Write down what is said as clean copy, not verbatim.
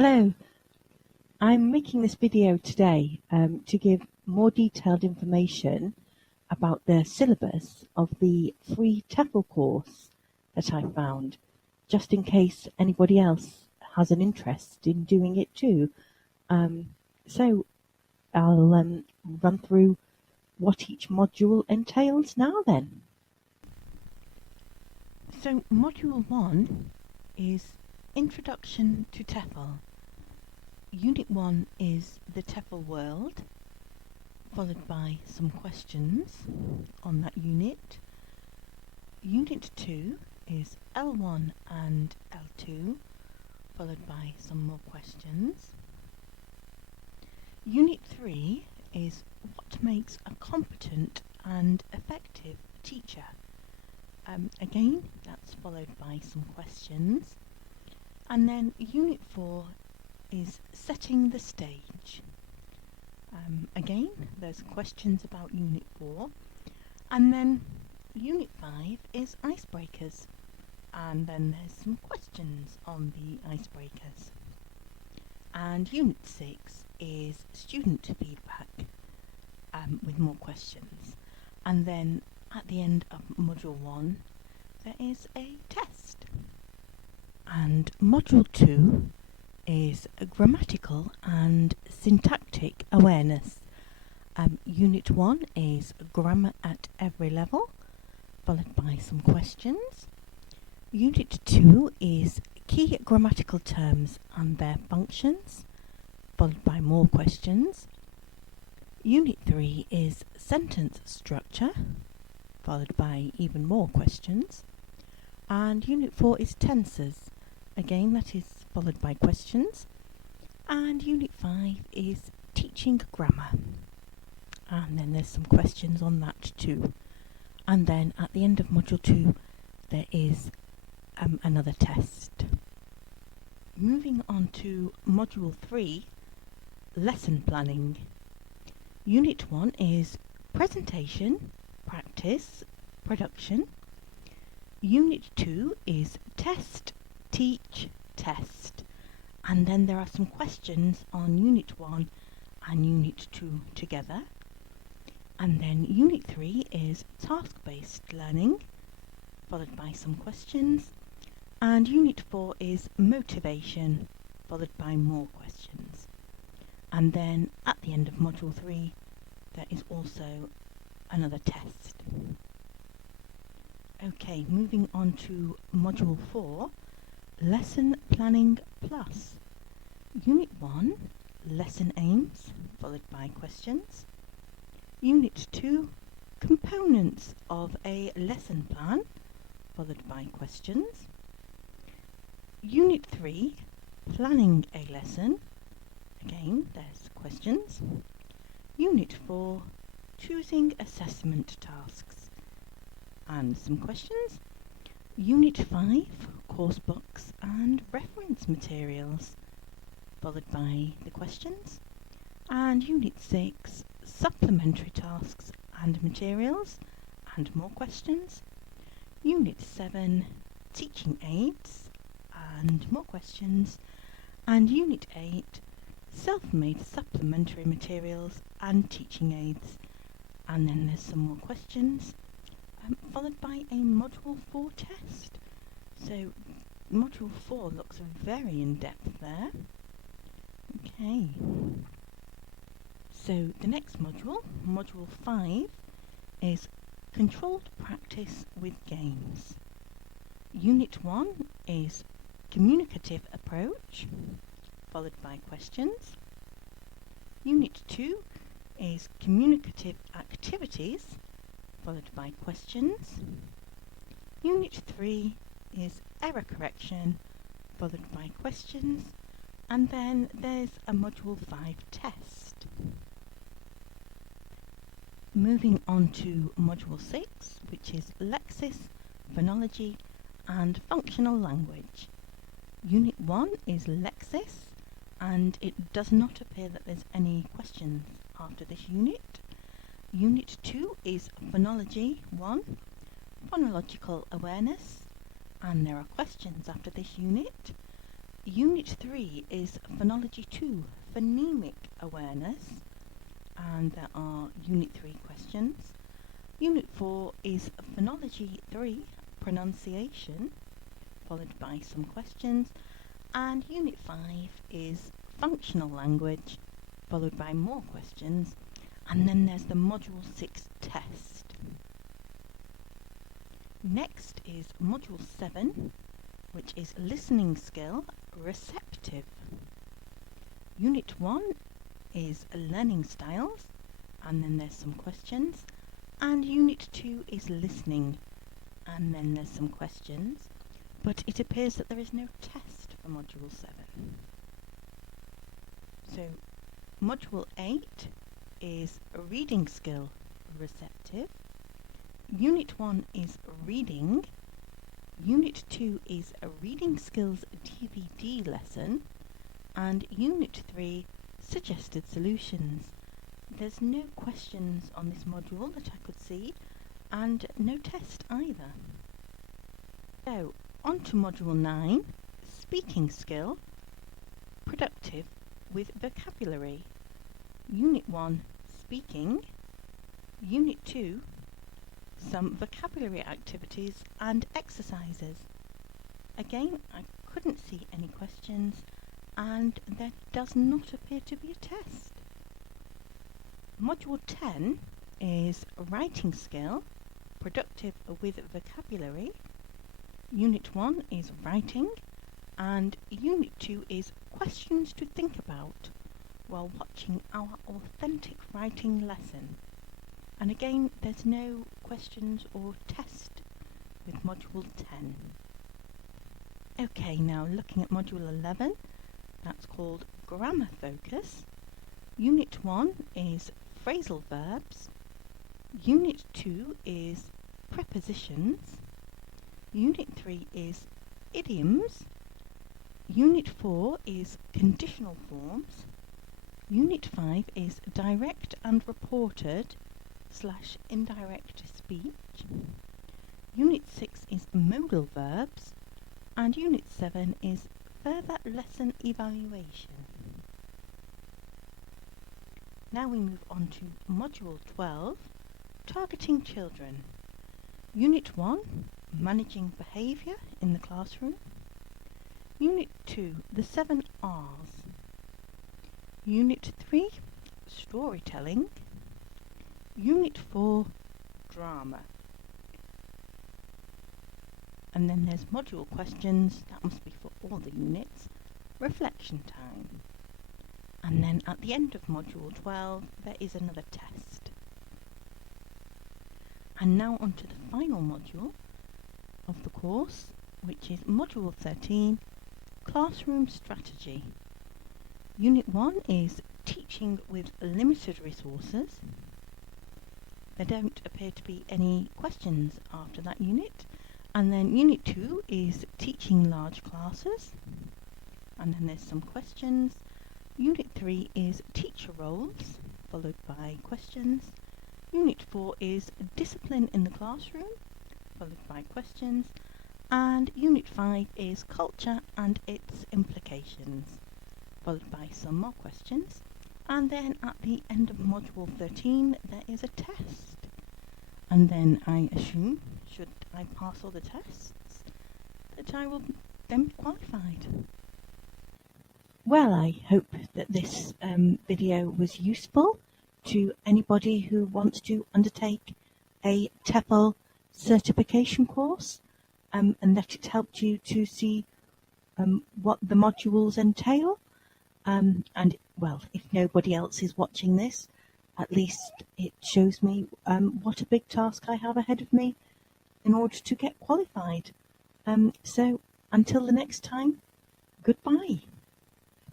Hello, I'm making this video today to give more detailed information about the syllabus of the free TEFL course that I found, just in case anybody else has an interest in doing it too. So I'll run through what each module entails now then. So Module 1 is Introduction to TEFL. Unit 1 is the TEFL world, followed by some questions on that unit. Unit 2 is L1 and L2, followed by some more questions. Unit 3 is what makes a competent and effective teacher. Again, that's followed by some questions. And then Unit 4 is setting the stage. Again, there's questions about Unit 4. And then Unit 5 is icebreakers. And then there's some questions on the icebreakers. And Unit 6 is student feedback with more questions. And then at the end of Module 1, there is a test. And Module 2 is grammatical and syntactic awareness. Unit 1 is grammar at every level, followed by some questions. Unit 2 is key grammatical terms and their functions, followed by more questions. Unit 3 is sentence structure, followed by even more questions. And Unit 4 is tenses. Again, that is followed by questions. And Unit 5 is teaching grammar. And then there's some questions on that too. And then at the end of Module 2, there is another test. Moving on to Module 3, lesson planning. Unit 1 is presentation, practice, production. Unit 2 is test, teach, test. And then there are some questions on Unit 1 and Unit 2 together. And then Unit 3 is task-based learning, followed by some questions. And Unit 4 is motivation, followed by more questions. And then at the end of Module 3, there is also another test. Okay, moving on to Module 4, Lesson Planning Plus. Unit 1, Lesson Aims, followed by questions. Unit 2, Components of a Lesson Plan, followed by questions. Unit 3, Planning a Lesson. Again, there's questions. Unit 4, Choosing Assessment Tasks. And some questions. Unit 5, Course Books and Reference Materials, followed by the questions. And Unit 6, Supplementary Tasks and Materials, and more questions. Unit 7, Teaching Aids, and more questions. And Unit 8, Self-Made Supplementary Materials and Teaching Aids. And then there's some more questions, followed by a Module 4 test. So Module 4 looks very in-depth there. Okay. So the next module, Module 5, is Controlled Practice with Games. Unit 1 is Communicative Approach, followed by questions. Unit 2 is Communicative Activities, followed by questions. Unit 3 is Error Correction, followed by questions. And then there's a Module 5 test. Moving on to Module 6, which is Lexis, Phonology and Functional Language. Unit 1 is Lexis, and it does not appear that there's any questions after this unit. Unit 2 is Phonology 1, Phonological Awareness, and there are questions after this unit. Unit 3 is Phonology 2, Phonemic Awareness, and there are Unit 3 questions. Unit 4 is Phonology 3, Pronunciation, followed by some questions, and Unit 5 is Functional Language, followed by more questions, and then there's the Module 6 test. Next is Module 7, which is Listening Skill, Receptive. Unit 1 is Learning Styles, and then there's some questions, and Unit 2 is Listening, and then there's some questions, but it appears that there is no test for Module 7. So, Module 8 is Reading Skill, Receptive. Unit 1 is Reading. Unit 2 is a Reading Skills DVD lesson, and Unit 3, Suggested Solutions. There's no questions on this module that I could see, and no test either. So, on to Module 9, Speaking Skill, Productive with Vocabulary. Unit 1, Speaking. Unit 2, some vocabulary activities and exercises. Again, I couldn't see any questions, and there does not appear to be a test. Module 10 is Writing Skill, Productive with Vocabulary. Unit 1 is Writing, and Unit 2 is Questions to Think About while watching our authentic writing lesson. And again, there's no questions or test with Module 10. Okay, now looking at Module 11, that's called Grammar Focus. Unit 1 is Phrasal Verbs. Unit 2 is Prepositions. Unit 3 is Idioms. Unit 4 is Conditional Forms. Unit 5 is Direct and Reported / indirect speech. Unit 6 is Modal Verbs, and Unit 7 is Further Lesson Evaluation. Now we move on to Module 12, Targeting Children. Unit 1, Managing Behaviour in the Classroom. Unit 2, The 7 R's. Unit 3, Storytelling. Unit 4, Drama. And then there's module questions, that must be for all the units, reflection time. And then at the end of module 12, there is another test. And now on to the final module of the course, which is module 13, Classroom Strategy. Unit 1 is Teaching with Limited Resources. There don't appear to be any questions after that unit. And then Unit 2 is Teaching Large Classes. And then there's some questions. Unit 3 is Teacher Roles, followed by questions. Unit 4 is Discipline in the Classroom, followed by questions. And Unit 5 is Culture and its Implications, followed by some more questions. And then at the end of module 13 there is a test. And then I assume, should I pass all the tests, that I will then be qualified. Well, I hope that this video was useful to anybody who wants to undertake a TEFL certification course, and that it helped you to see what the modules entail. And, well, if nobody else is watching this, at least it shows me what a big task I have ahead of me in order to get qualified. So, until the next time, goodbye.